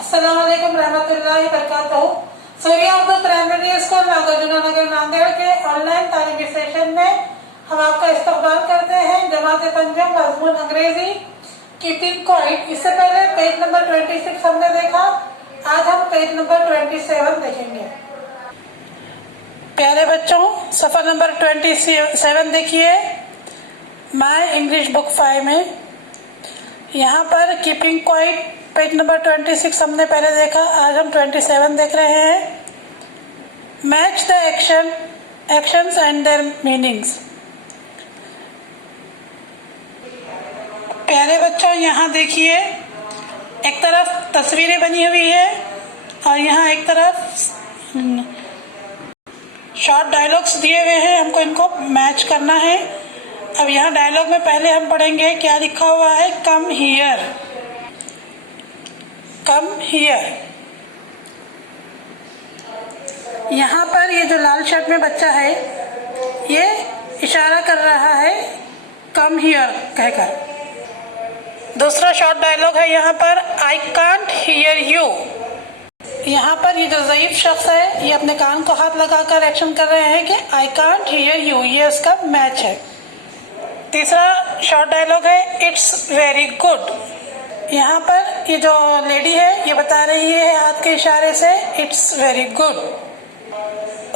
अस्सलामुअलैकुम रहमतुल्लाहि वबरकातुहू। Surya Urdu primary school नागार्जुननगर Nanded के ऑनलाइन तालीमी सेशन में हम आपका इस्तकबाल करते हैं। जमात पंजम मजमून अंग्रेजी कीपिंग क्वाइट। इससे पहले पेज नंबर 26 हमने देखा, आज हम पेज नंबर 27 देखेंगे। प्यारे बच्चों, सफर नंबर 27 देखिए माय इंग्लिश बुक 5 में। यहाँ पर कीपिंग क्वाइट पेज नंबर 26 हमने पहले देखा, आज हम 27 देख रहे हैं। Match the actions and there meanings. प्यारे बच्चों, यहाँ देखिए एक तरफ तस्वीरें बनी हुई है और यहाँ एक तरफ शॉर्ट डायलॉग्स दिए हुए हैं, हमको इनको मैच करना है। अब यहाँ डायलॉग में पहले हम पढ़ेंगे क्या लिखा हुआ है। Come here, come here. यहाँ पर ये जो लाल शर्ट में बच्चा है ये इशारा कर रहा है कम हियर कहकर। दूसरा शॉर्ट डायलॉग है यहाँ पर आई कांट हियर यू। यहाँ पर ये जो ज़ईफ शख्स है ये अपने कान को हाथ लगाकर एक्शन कर रहे हैं कि आई कांट हियर यू, ये उसका मैच है। तीसरा शॉर्ट डायलॉग है इट्स वेरी गुड। यहाँ पर ये जो लेडी है ये बता रही है हाथ के इशारे से इट्स वेरी गुड।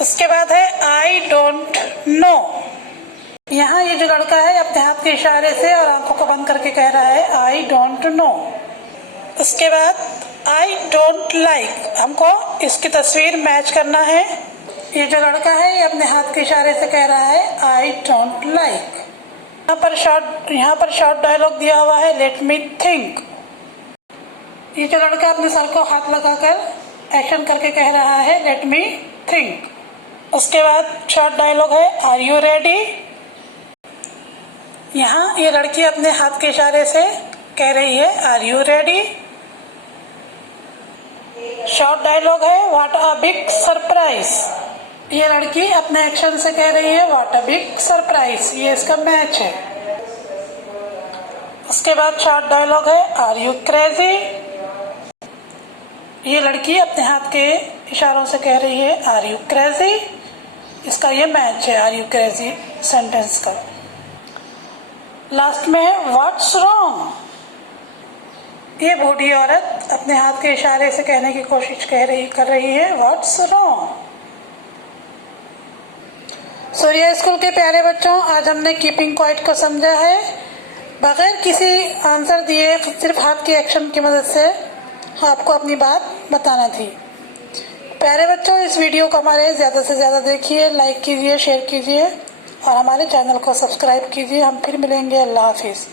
उसके बाद है आई डोंट नो। यहाँ ये जो लड़का है अपने हाथ के इशारे से और आंखों को बंद करके कह रहा है आई डोंट नो। उसके बाद आई डोंट लाइक, हमको इसकी तस्वीर मैच करना है। ये जो लड़का है ये अपने हाथ के इशारे से कह रहा है आई डोंट लाइक। यहाँ पर शॉर्ट डायलॉग दिया हुआ है लेट मी थिंक। ये जो लड़का अपने सर को हाथ लगाकर एक्शन करके कह रहा है लेट मी थिंक। उसके बाद शॉर्ट डायलॉग है आर यू रेडी। यहाँ ये लड़की अपने हाथ के इशारे से कह रही है are you ready. Short dialogue है व्हाट अ बिग सरप्राइज। ये लड़की अपने एक्शन से कह रही है व्हाट अ बिग सरप्राइज, ये इसका मैच है। उसके बाद शॉर्ट डायलॉग है आर यू क्रेजी। ये लड़की अपने हाथ के इशारों से कह रही है आर यू क्रेजी, इसका ये मैच है आर यू क्रेजी सेंटेंस का। लास्ट में व्हाट्स रॉन्ग। ये बूढ़ी औरत अपने हाथ के इशारे से कहने की कोशिश कर रही है व्हाट्स रॉन्ग। सूर्या स्कूल के प्यारे बच्चों, आज हमने कीपिंग क्वाइट को समझा है बगैर किसी आंसर दिए, सिर्फ हाथ के एक्शन की मदद से आपको अपनी बात बताना थी। प्यारे बच्चों, इस वीडियो को हमारे ज़्यादा से ज़्यादा देखिए, लाइक कीजिए, शेयर कीजिए और हमारे चैनल को सब्सक्राइब कीजिए। हम फिर मिलेंगे। अल्लाह हाफिज़।